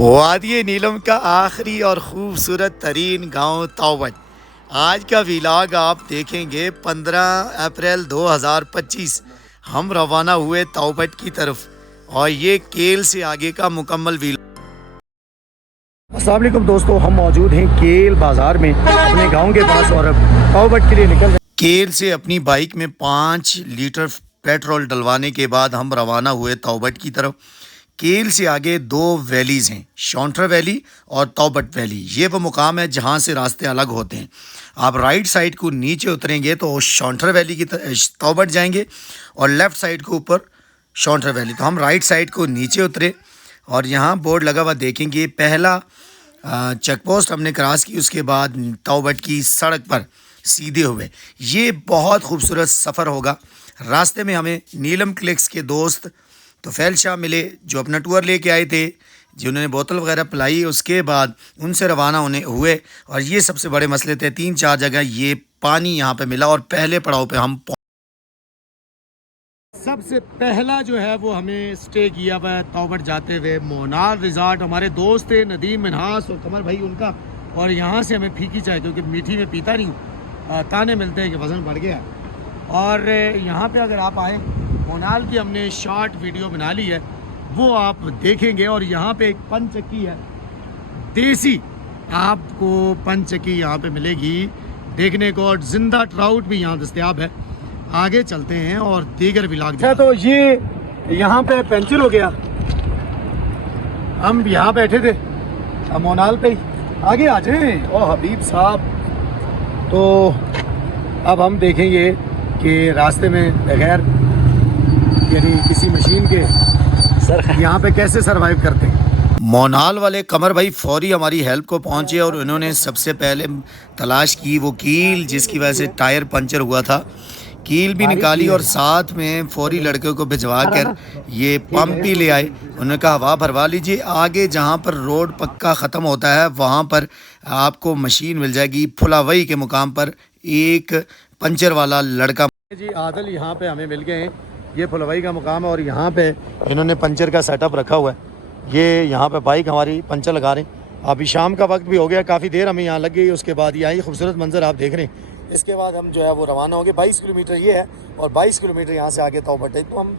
वादी नीलम का आखिरी और ख़ूबसूरत तरीन गांव तौबट। आज का व्लॉग आप देखेंगे। 15 अप्रैल 2025 हम रवाना हुए तौबट की तरफ और ये केल से आगे का मुकम्मल व्लॉग। अस्सलाम वालेकुम दोस्तों, हम मौजूद हैं केल बाज़ार में अपने गांव के पास और अब तौबट के लिए निकल केल से अपनी बाइक में 5 लीटर पेट्रोल डलवाने के बाद हम रवाना हुए तौबट की तरफ। केल से आगे 2 वैलीज़ हैं, शौंटर वैली और तौबट वैली। ये वो मुकाम है जहाँ से रास्ते अलग होते हैं। आप राइट साइड को नीचे उतरेंगे तो शौंटर वैली की तौबट जाएंगे और लेफ़्ट साइड को ऊपर शौंटर वैली। तो हम राइट साइड को नीचे उतरे और यहाँ बोर्ड लगा हुआ देखेंगे। पहला चेक पोस्ट हमने क्रॉस की, उसके बाद तौबट की सड़क पर सीधे हुए। ये बहुत खूबसूरत सफ़र होगा। रास्ते में हमें नीलम क्लिक्स के दोस्त तोफैल शाह मिले जो अपना टूर लेके आए थे, जिन्होंने बोतल वगैरह पिलाई। उसके बाद उनसे रवाना होने हुए और ये सबसे बड़े मसले थे। 3-4 जगह ये पानी यहाँ पे मिला और पहले पड़ाव पे हम सबसे पहला जो है वो हमें स्टे किया हुआ है तौबट जाते हुए मोनाल रिजॉर्ट। हमारे दोस्त थे नदीम मिनहास और कमर भाई उनका, और यहाँ से हमें फीकी चाय क्योंकि मीठी में पीता नहीं हूँ, ताने मिलते हैं कि वज़न बढ़ गया। और यहाँ पे अगर आप आए, मोनाल की हमने शॉर्ट वीडियो बना ली है, वो आप देखेंगे। और यहाँ पे एक पंचक्की है देसी, आपको पंचक्की यहाँ पे मिलेगी देखने को, और ज़िंदा ट्राउट भी यहाँ दस्तयाब है। आगे चलते हैं और दीगर व्लॉग। अच्छा, तो ये यहाँ पे पंचर हो गया, हम यहाँ बैठे थे मोनाल पे ही। आगे आ जाए ओ हबीब साहब। तो अब हम देखेंगे कि रास्ते में बगैर यानी किसी मशीन के सर यहाँ पे कैसे सरवाइव करते हैं। मोनाल वाले कमर भाई फौरी हमारी हेल्प को पहुँचे और उन्होंने सबसे पहले तलाश की वो कील जिसकी वजह से टायर पंचर हुआ था। कील भी निकाली और साथ में फौरी लड़के को भिजवा कर ये पंप भी ले आए। उन्होंने कहा हवा भरवा लीजिए, आगे जहाँ पर रोड पक्का ख़त्म होता है वहाँ पर आपको मशीन मिल जाएगी। फुलावई के मुकाम पर एक पंचर वाला लड़का जी आदल यहाँ पे हमें मिल गए हैं। ये फुलवई का मुकाम है और यहाँ पे इन्होंने पंचर का सेटअप रखा हुआ है। ये यहाँ पे बाइक हमारी पंचर लगा रहे हैं। अभी शाम का वक्त भी हो गया, काफ़ी देर हमें यहाँ लग गई। उसके बाद ये खूबसूरत मंजर आप देख रहे हैं। इसके बाद हम जो है वो रवाना होंगे। 22 किलोमीटर ये है और 22 किलोमीटर यहाँ से आगे तौबट है। तो हम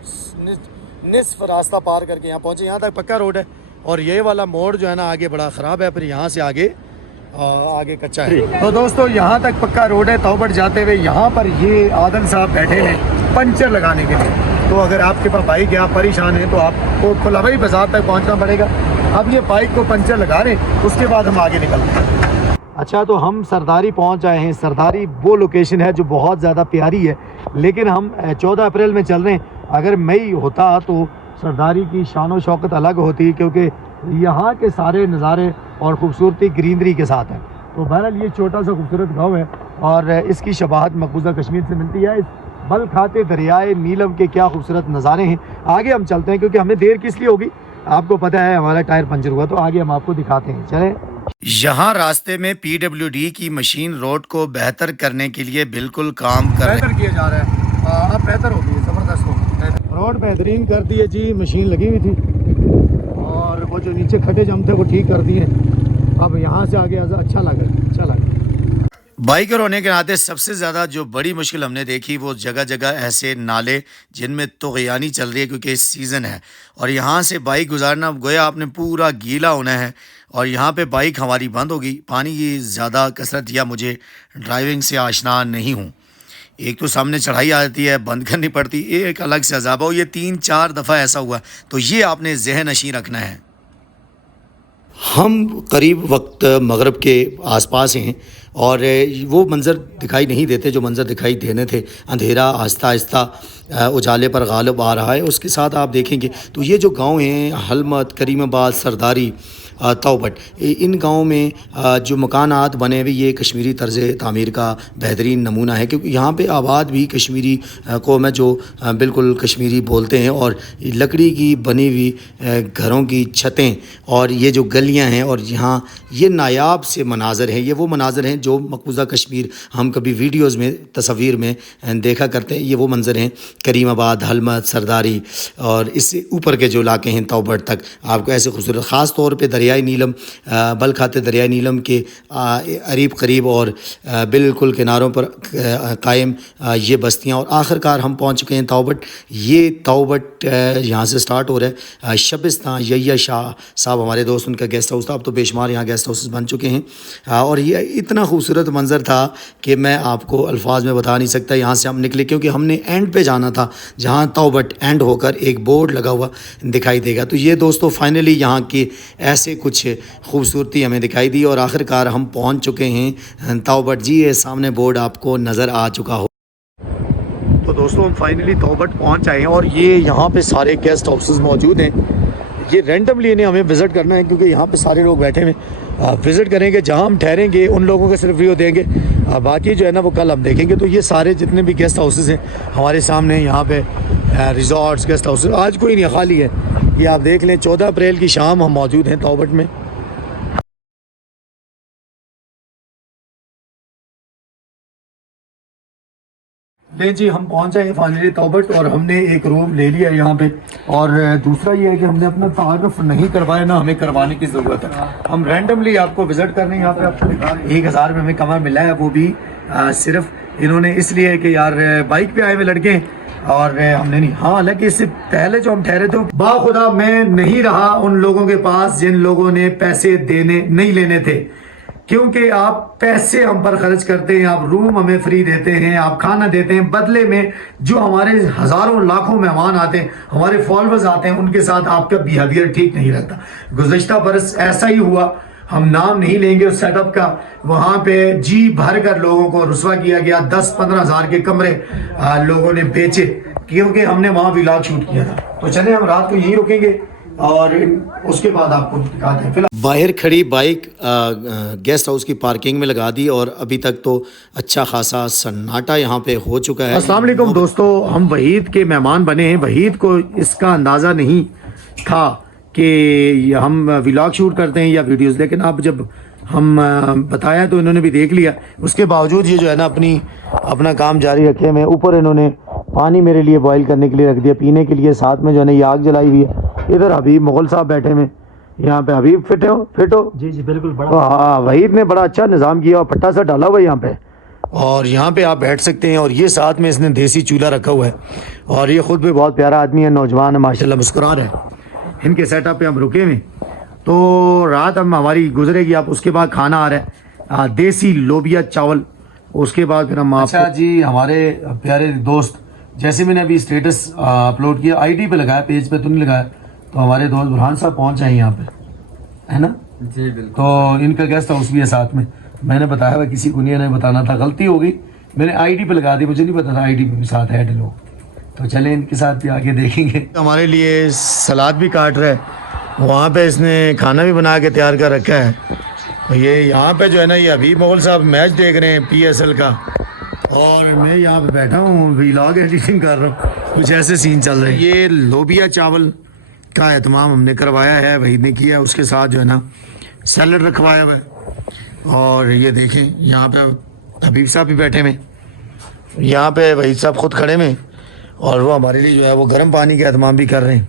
निस्फ रास्ता पार करके यहाँ पहुँचे। यहाँ तक पक्का रोड है और ये वाला मोड़ जो है ना आगे बड़ा ख़राब है, फिर यहाँ से आगे कच्चा है। तो दोस्तों यहाँ तक पक्का रोड है तौबट जाते हुए। यहाँ पर ये आदल साहब बैठे हैं पंचर लगाने के लिए। तो अगर आपके पास बाइक है, आप परेशान हैं, तो आपको फुलवई बाज़ार तक पहुँचना पड़ेगा। अब ये बाइक को पंचर लगा रहे हैं, उसके बाद हम आगे निकलते हैं। अच्छा, तो हम सरदारी पहुँच आए हैं। सरदारी वो लोकेशन है जो बहुत ज़्यादा प्यारी है, लेकिन हम 14 अप्रैल में चल रहे हैं। अगर मई होता तो सरदारी की शान व शौकत अलग होती, क्योंकि यहाँ के सारे नज़ारे और ख़ूबसूरती ग्रीनरी के साथ है। तो बहरहाल ये छोटा सा खूबसूरत गांव है और इसकी शबाहत मकबूजा कश्मीर से मिलती है। इस बल खाते दरियाए नीलम के क्या खूबसूरत नज़ारे हैं। आगे हम चलते हैं क्योंकि हमें देर किस लिए होगी, आपको पता है हमारा टायर पंचर हुआ। तो आगे हम आपको दिखाते हैं, चलें। यहाँ रास्ते में PWD की मशीन रोड को बेहतर करने के लिए बिल्कुल काम कर बेहतर किया जा रहा है। अब बेहतर हो गई है, ज़बरदस्त हो गई। रोड बेहतरीन कर दी है जी, मशीन लगी हुई थी और वो जो नीचे खड्डे जम थे वो ठीक कर दिए। अब यहाँ से आगे अच्छा लगा। बाइकर होने के नाते सबसे ज़्यादा जो बड़ी मुश्किल हमने देखी वो जगह जगह ऐसे नाले जिनमें तुग़यानी चल रही है क्योंकि सीज़न है और यहाँ से बाइक गुजारना गोया आपने पूरा गीला होना है। और यहाँ पे बाइक हमारी बंद होगी। पानी की ज़्यादा कसरत या मुझे ड्राइविंग से आशना नहीं हूँ। एक तो सामने चढ़ाई आ जाती है, बंद करनी पड़ती, एक अलग से अज़ाब हो। ये 3-4 दफ़ा ऐसा हुआ, तो ये आपने ज़हन नशीं रखना है। हम करीब वक्त मगरिब के आसपास हैं और वो मंज़र दिखाई नहीं देते जो मंज़र दिखाई देने थे। अंधेरा आहिस्ता आहिस्ता उजाले पर गालिब आ रहा है। उसके साथ आप देखेंगे तो ये जो गांव हैं हलमत, करीमाबाद, सरदारी, तौबट, इन गाँव में जो मकानात बने हुए ये कश्मीरी तर्ज़ तामीर का बेहतरीन नमूना है, क्योंकि यहाँ पे आबाद भी कश्मीरी कौम है जो बिल्कुल कश्मीरी बोलते हैं। और लकड़ी की बनी हुई घरों की छतें और ये जो गलियाँ हैं और यहाँ ये नायाब से मनाज़र हैं। ये वो मनाज़र हैं जो मकबूजा कश्मीर हम कभी वीडियोज़ में तस्वीर में देखा करते हैं। ये वो मंज़र हैं करीमाबाद, हलमत, सरदारी और इससे ऊपर के जो इलाके हैं तौबट तक आपको ऐसे खूबसूरत ख़ास तौर पर दरिया दरियाई नीलम, बल खाते दरियाई नीलम के करीब करीब और बिल्कुल किनारों पर कायम ये बस्तियाँ। और आखिरकार हम पहुँच चुके हैं तौबट। ये तौबट यहाँ से स्टार्ट हो रहा है। शबिस्तान यहिया शाह साहब हमारे दोस्त, उनका गेस्ट हाउस था। अब तो बेशुमार यहाँ गेस्ट हाउसेस बन चुके हैं और ये इतना खूबसूरत मंज़र था कि मैं आपको अल्फाज में बता नहीं सकता। यहाँ से हम निकले क्योंकि हमने एंड पे जाना था, जहाँ तौबट एंड होकर एक बोर्ड लगा हुआ दिखाई देगा। तो ये दोस्तों फाइनली यहाँ की ऐसे कुछ खूबसूरती हमें दिखाई दी और आखिरकार हम पहुँच चुके हैं तौबट। जी ये सामने बोर्ड आपको नज़र आ चुका हो। तो दोस्तों हम फाइनली तौबट पहुँच आए हैं और ये यहाँ पे सारे गेस्ट हाउसेस मौजूद हैं। ये रैंडमली इन्हें हमें विज़िट करना है क्योंकि यहाँ पे सारे लोग बैठे हुए विज़िट करेंगे। जहाँ हम ठहरेंगे उन लोगों का सिर्फ व्यू देंगे, बाकी जो है ना वो कल हम देखेंगे। तो ये सारे जितने भी गेस्ट हाउसेस हैं हमारे सामने, यहाँ पे रिजॉर्ट्स गेस्ट हाउसेस आज कोई नहीं, खाली है। ये आप देख लें 14 अप्रैल की शाम हम मौजूद हैं तौबट में। ले जी हम पहुंच गए फाइनली तौबट और हमने एक रूम ले लिया यहाँ पे। और दूसरा ये है कि हमने अपना तारुफ नहीं करवाया, ना हमें करवाने की ज़रूरत है। हम रैंडमली आपको विज़िट करने यहाँ पे आपको 1000 में हमें कमरा मिला है, वो भी सिर्फ इन्होंने इसलिए कि यार बाइक पे आए हुए लड़के और हमने नहीं। हाँ हालांकि इससे पहले जो हम ठहरे थे बाखुदा मैं नहीं रहा उन लोगों के पास जिन लोगों ने पैसे देने नहीं लेने थे, क्योंकि आप पैसे हम पर खर्च करते हैं, आप रूम हमें फ्री देते हैं, आप खाना देते हैं, बदले में जो हमारे हज़ारों लाखों मेहमान आते हैं, हमारे फॉलोअर्स आते हैं, उनके साथ आपका बिहेवियर ठीक नहीं रहता। गुज़श्ता बरस ऐसा ही हुआ, हम नाम नहीं लेंगे उस सेटअप का। वहाँ पे जी भर कर लोगों को रुस्वा किया गया। 10-15 हज़ार के कमरे लोगों ने बेचे क्योंकि हमने वहाँ व्लॉग शूट किया था। तो चले हम रात को यहीं रुकेंगे और उसके बाद आपको दिखाते हैं। फिलहाल बाहर खड़ी बाइक गेस्ट हाउस की पार्किंग में लगा दी और अभी तक तो अच्छा खासा सन्नाटा यहाँ पे हो चुका है। अस्सलाम वालेकुम दोस्तों, हम वहीद के मेहमान बने हैं। वहीद को इसका अंदाज़ा नहीं था कि हम व्लॉग शूट करते हैं या वीडियोस, लेकिन अब जब हम बताया तो इन्होंने भी देख लिया। उसके बावजूद ये जो है ना अपना काम जारी रखे हुए। ऊपर इन्होंने पानी मेरे लिए बॉईल करने के लिए रख दिया पीने के लिए, साथ में जो है ना ये आग जलाई हुई है। इधर हबीब मुगल साहब बैठे में, यहाँ पे हबीब फिट हो जी जी बिल्कुल बड़ा। हाँ वहीद ने बड़ा अच्छा निज़ाम किया और पट्टा सा डाला हुआ है यहाँ पे, और यहाँ पे आप बैठ सकते हैं। और ये साथ में इसने देसी चूल्हा रखा हुआ है और ये ख़ुद भी बहुत प्यारा आदमी है, नौजवान है माशाल्लाह, मुस्कुरा रहा है। इनके सेटअप पे हम रुके हुए तो रात हम हमारी गुजरेगी। आप उसके बाद खाना आ रहा है देसी लोबिया चावल। उसके बाद फिर हम अच्छा जी हमारे प्यारे दोस्त, जैसे मैंने अभी स्टेटस अपलोड किया आईडी पे लगाया, पेज पे तो नहीं लगाया, तो हमारे दोस्त बुरहान साहब पहुंच जाए यहाँ पे, है ना जी बिल्कुल। तो इनका गेस्ट हाउस भी है साथ में। मैंने बताया हुआ किसी को नहीं, ने बताना था, गलती हो गई, मैंने आईडी पे लगा दी, मुझे नहीं पता था आईडी पे भी साथ ऐड लोग। तो चले इनके साथ भी आगे देखेंगे। हमारे लिए सलाद भी काट रहा है, वहाँ पे इसने खाना भी बना के तैयार कर रखा है। तो ये यहाँ पे जो है ना ये हबीब मुगल साहब मैच देख रहे हैं PSL का, और मैं यहाँ पे बैठा हूँ व्लॉग एडिटिंग कर रहा हूँ। कुछ ऐसे सीन चल रहे हैं। ये लोबिया चावल का एहतमाम हमने करवाया है, वहीद ने किया है। उसके साथ जो है ना सैलड रखवाया हुआ है। और ये देखें यहाँ पे हबीब साहब भी बैठे हुए, यहाँ पे वहीद साहब खुद खड़े में, और वो हमारे लिए जो है वो गर्म पानी का एहतमाम भी कर रहे हैं।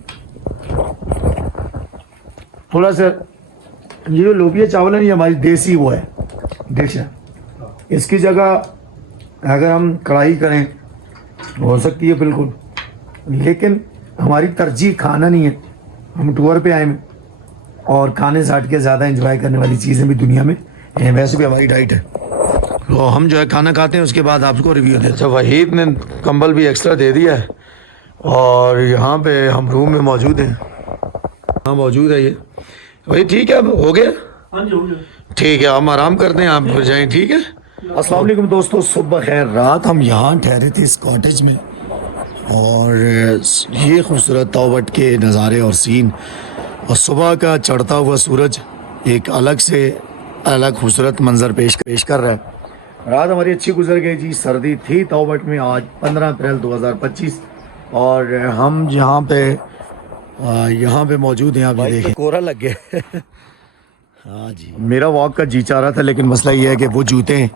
थोड़ा सा ये जो लोबिया चावल है ये हमारी देसी वो है डिश है। इसकी जगह अगर हम कढ़ाई करें हो सकती है बिल्कुल, लेकिन हमारी तरजीह खाना नहीं है। हम टूर पे आए हैं और खाने से हट के ज़्यादा एंजॉय करने वाली चीज़ें भी दुनिया में हैं। वैसे भी हमारी डाइट है, तो हम जो है खाना खाते हैं उसके बाद आपको रिव्यू देते हैं। अच्छा वहीद ने कंबल भी एक्स्ट्रा दे दिया है और यहाँ पे हम रूम में मौजूद हैं। हाँ मौजूद है ये वही, ठीक है। अब हो गया, ठीक है हम आराम करते हैं, आप फिर जाएँ, ठीक है। अस्सलाम वालेकुम दोस्तों, सुबह खैर। रात हम यहाँ ठहरे थे इस कॉटेज में, और ये खूबसूरत तौबट के नज़ारे और सीन, और सुबह का चढ़ता हुआ सूरज एक अलग खूबसूरत मंजर पेश कर रहा है। रात हमारी अच्छी गुजर गई जी। सर्दी थी तौबट में। आज 15 अप्रैल 2025 और हम यहाँ पे मौजूद हैं। आप ये देखें कोहरा लग गया। हाँ जी, मेरा वॉक का जी चाह रहा था, लेकिन मसला ये है कि वो जूते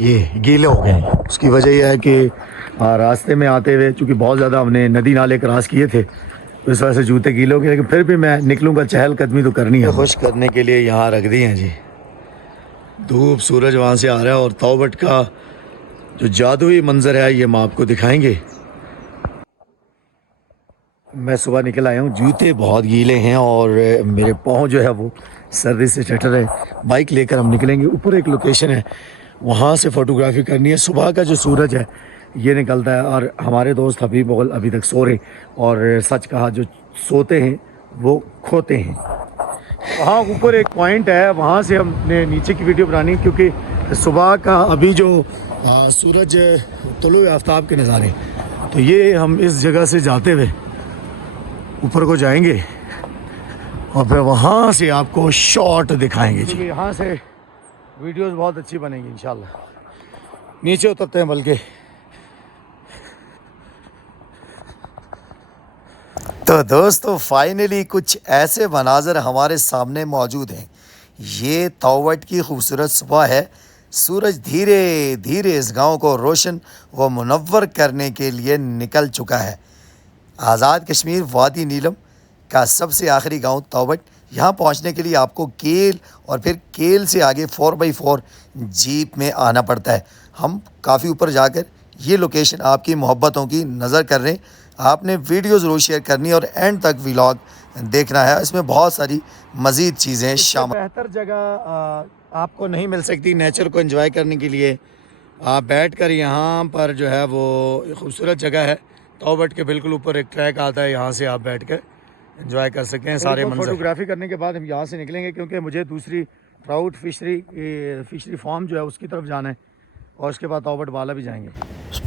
ये गीले हो गए। उसकी वजह यह है कि रास्ते में आते हुए चूँकि बहुत ज़्यादा हमने नदी नाले क्रॉस किए थे, तो तो इस वजह से जूते गीले हो गए, लेकिन फिर भी मैं निकलूँगा, चहलकदमी तो करनी है। खुश करने के लिए यहाँ रख दी हैं जी। धूप, सूरज वहाँ से आ रहा है और तौबट का जो जादुई मंजर है ये हम आपको दिखाएंगे। मैं सुबह निकल आया हूँ, जूते बहुत गीले हैं और मेरे पाँव जो है वो सर्दी से चटर है। बाइक लेकर हम निकलेंगे, ऊपर एक लोकेशन है वहाँ से फ़ोटोग्राफी करनी है। सुबह का जो सूरज है ये निकलता है और हमारे दोस्त हबीब मुगल अभी तक सो रहे, और सच कहा जो सोते हैं वो खोते हैं। वहाँ ऊपर एक पॉइंट है, वहाँ से हमने नीचे की वीडियो बनानी, क्योंकि सुबह का अभी जो सूरज तुलुए आफ्ताब के नज़ारे, तो ये हम इस जगह से जाते हुए ऊपर को जाएंगे और फिर वहाँ से आपको शॉट दिखाएंगे जी। यहाँ से वीडियोस बहुत अच्छी बनेंगी इंशाल्लाह। नीचे उतरते हैं बल्कि। तो दोस्तों फाइनली कुछ ऐसे मनाजर हमारे सामने मौजूद हैं। ये तौबट की खूबसूरत सुबह है। सूरज धीरे धीरे इस गांव को रोशन व मुनव्वर करने के लिए निकल चुका है। आज़ाद कश्मीर वादी नीलम का सबसे आखिरी गांव तौबट। यहाँ पहुँचने के लिए आपको केल और फिर केल से आगे 4x4 जीप में आना पड़ता है। हम काफ़ी ऊपर जाकर ये लोकेशन आपकी मोहब्बतों की नज़र कर रहे हैं। आपने वीडियो ज़रूर शेयर करनी और एंड तक व्लॉग देखना है, इसमें बहुत सारी मज़ीद चीज़ें शामिल। बेहतर जगह आपको नहीं मिल सकती नेचर को एंजॉय करने के लिए। आप बैठकर यहाँ पर जो है वो खूबसूरत जगह है तौबट के बिल्कुल ऊपर एक ट्रैक आता है, यहाँ से आप बैठकर एंजॉय कर सकते हैं सारे मंजर। फोटोग्राफी करने के बाद हम यहाँ से निकलेंगे, क्योंकि मुझे दूसरी ट्राउट फिशरी फार्म जो है उसकी तरफ जाना है, और उसके बाद तौबट वाला भी जाएंगे।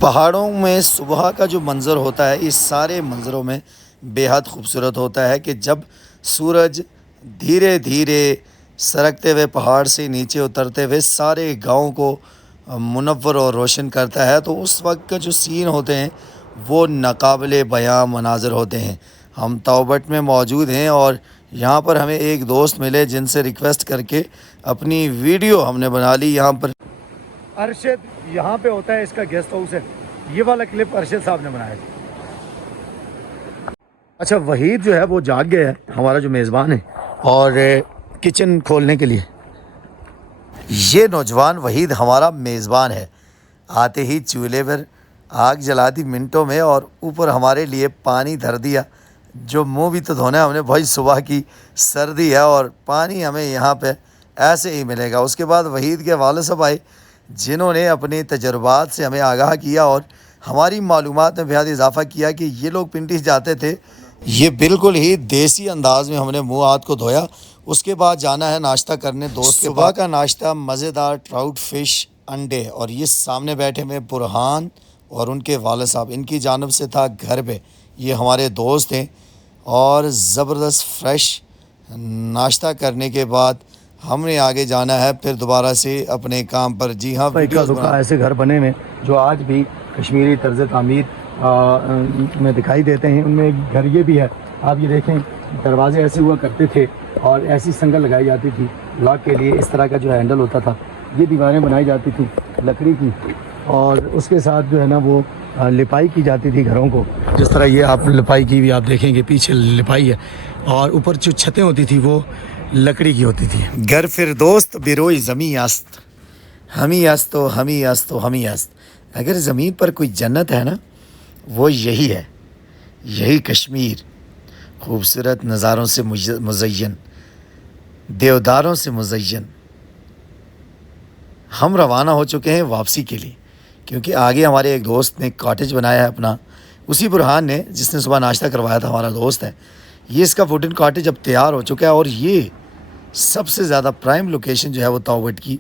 पहाड़ों में सुबह का जो मंज़र होता है, इस सारे मंज़रों में बेहद खूबसूरत होता है कि जब सूरज धीरे धीरे सरकते हुए पहाड़ से नीचे उतरते हुए सारे गाँव को मुनव्वर और रोशन करता है, तो उस वक्त का जो सीन होते हैं वो नाकाबिले बयां मनाज़र होते हैं। हम तौबट में मौजूद हैं और यहाँ पर हमें एक दोस्त मिले जिनसे रिक्वेस्ट करके अपनी वीडियो हमने बना ली। यहाँ पर अरशद यहाँ पे होता है, इसका गेस्ट हाउस है। ये वाला क्लिप अरशद साहब ने बनाया। अच्छा, वहीद जो है वो जाग गया है, हमारा जो मेज़बान है, और किचन खोलने के लिए। ये नौजवान वहीद हमारा मेज़बान है। आते ही चूल्हे पर आग जला दी मिनटों में और ऊपर हमारे लिए पानी धर दिया, जो मुंह भी तो धोना है हमने भाई, सुबह की सर्दी है और पानी हमें यहाँ पे ऐसे ही मिलेगा। उसके बाद वहीद के वालिद साहब आए जिन्होंने अपने तजुर्बात से हमें आगाह किया और हमारी मालूमात में बेहद इजाफ़ा किया कि ये लोग पिंडी जाते थे। ये बिल्कुल ही देसी अंदाज में हमने मुँह हाथ को धोया। उसके बाद जाना है नाश्ता करने दोस्त के। सुबह का नाश्ता मज़ेदार ट्राउट फिश अंडे, और ये सामने बैठे हुए बुरहान और उनके वालिद साहब, इनकी जानब से था घर पे। ये हमारे दोस्त हैं और ज़बरदस्त फ्रेश नाश्ता करने के बाद हमने आगे जाना है फिर दोबारा से अपने काम पर। जी हाँ, ऐसे घर बने हुए जो आज भी कश्मीरी तर्ज तामीर में दिखाई देते हैं। उनमें एक घर ये भी है, आप ये देखें, दरवाजे ऐसे हुआ करते थे और ऐसी संगल लगाई जाती थी लॉक के लिए। इस तरह का जो हैंडल होता था, ये दीवारें बनाई जाती थी लकड़ी की, और उसके साथ जो है ना वो लिपाई की जाती थी घरों को। जिस तरह ये आप लिपाई की भी आप देखेंगे, पीछे लिपाई है, और ऊपर जो छतें होती थी वो लकड़ी की होती थी। घर फिर दोस्त बिरोई ज़मी अस्त, हमी अस्तो हमी अस्तो हमी अस्त। अगर ज़मीन पर कोई जन्नत है ना, वो यही है, यही कश्मीर। खूबसूरत नज़ारों से मुज़य्यन, देवदारों से मुज़य्यन। हम रवाना हो चुके हैं वापसी के लिए, क्योंकि आगे हमारे एक दोस्त ने कॉटेज बनाया है अपना, उसी बुरहान ने जिसने सुबह नाश्ता करवाया था, हमारा दोस्त है। ये इसका वुडन कॉटेज अब तैयार हो चुका है और ये सबसे ज़्यादा प्राइम लोकेशन जो है वो तौबट की,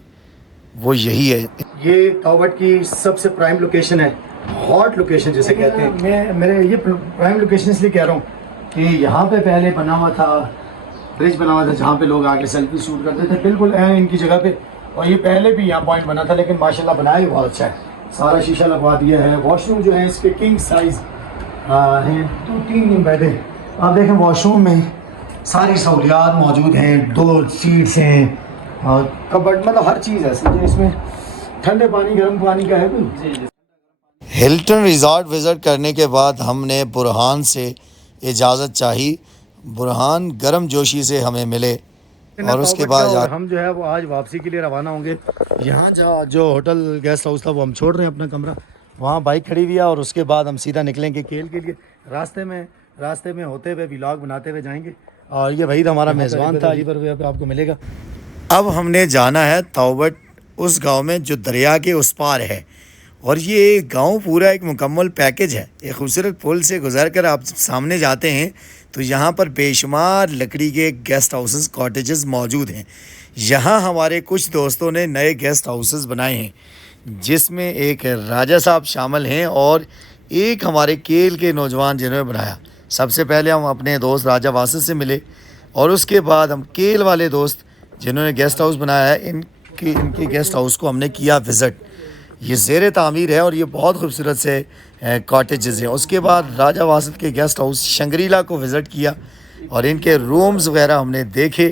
वो यही है। ये तौबट की सबसे प्राइम लोकेशन है, हॉट लोकेशन जिसे कहते हैं। मैं मेरे ये प्राइम लोकेशन इसलिए कह रहा हूँ कि यहाँ पे पहले बना हुआ था, ब्रिज बना हुआ था जहाँ पे लोग आके सेल्फी शूट करते थे, बिल्कुल इनकी जगह पे। और ये पहले भी यहाँ पॉइंट बना था, लेकिन माशाल्लाह बनाया ही बहुत अच्छा है, सारा शीशा लगवा दिया है। वॉशरूम जो है इसके किंग साइज़ हैं, 2-3 बेड हैं। आप देखें वॉशरूम में सारी सहूलियात मौजूद हैं, 2 सीट्स हैं और कबर्ड, मतलब हर चीज़ है। समझे, इसमें ठंडे पानी गर्म पानी का है कोई। हिल्टन रिजॉर्ट विज़िट करने के बाद हमने बुरहान से इजाज़त चाहिए, बुरहान गर्म जोशी से हमें मिले और उसके बाद और हम जो है वो आज वापसी के लिए रवाना होंगे। यहाँ जो होटल गेस्ट हाउस था वो हम छोड़ रहे हैं अपना कमरा, वहाँ बाइक खड़ी हुई है और उसके बाद हम सीधा निकलेंगे केल के लिए। रास्ते में होते हुए व्लॉग बनाते हुए जाएंगे। और ये वही हमारा मेज़बान था, रिवर वे पे आपको मिलेगा। अब हमने जाना है तौबत, उस गांव में जो दरिया के उस पार है। और ये गांव पूरा एक मुकम्मल पैकेज है। एक खूबसूरत पुल से गुजर कर आप सामने जाते हैं तो यहाँ पर बेशुमार लकड़ी के गेस्ट हाउसेस, कॉटेजेस मौजूद हैं। यहाँ हमारे कुछ दोस्तों ने नए गेस्ट हाउसेस बनाए हैं, जिसमें एक राजा साहब शामिल हैं और एक हमारे केल के नौजवान जिन्होंने बनाया। सबसे पहले हम अपने दोस्त राजा वासिद से मिले और उसके बाद हम केल वाले दोस्त जिन्होंने गेस्ट हाउस बनाया है इनके गेस्ट हाउस को हमने किया विज़िट। ये ज़ेर तामीर है और ये बहुत खूबसूरत से कॉटेजेस हैं। उसके बाद राजा वासिद के गेस्ट हाउस शंग्रीला को विज़िट किया और इनके रूम्स वगैरह हमने देखे।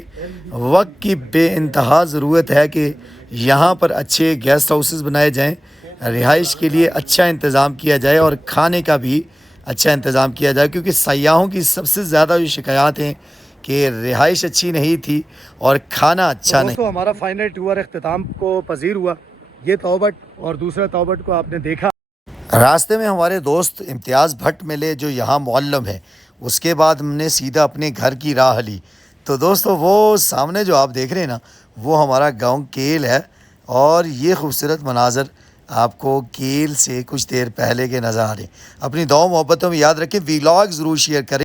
वक्त की बेइंतहा ज़रूरत है कि यहाँ पर अच्छे गेस्ट हाउसेस बनाए जाएं, रिहाइश के लिए अच्छा इंतज़ाम किया जाए और खाने का भी अच्छा इंतज़ाम किया जाए, क्योंकि सयाहों की सबसे ज़्यादा जो शिकायत हैं कि रिहाइश अच्छी नहीं थी और खाना अच्छा नहीं। तो हमारा फाइनल टूर अख्ताम को पजीर हुआ। ये तौबत और दूसरा तौबत को आपने देखा। रास्ते में हमारे दोस्त इम्तियाज़ भट्ट मिले जो यहाँ मुअल्लिम है। उसके बाद हमने सीधा अपने घर की राह ली। तो दोस्तों वो सामने जो आप देख रहे हैं ना, वो हमारा गांव केल है और ये खूबसूरत मनाजर आपको केल से कुछ देर पहले के नज़र आ रहे हैं। अपनी दुआ मोहब्बतों में याद रखें, व्लॉग ज़रूर शेयर करें।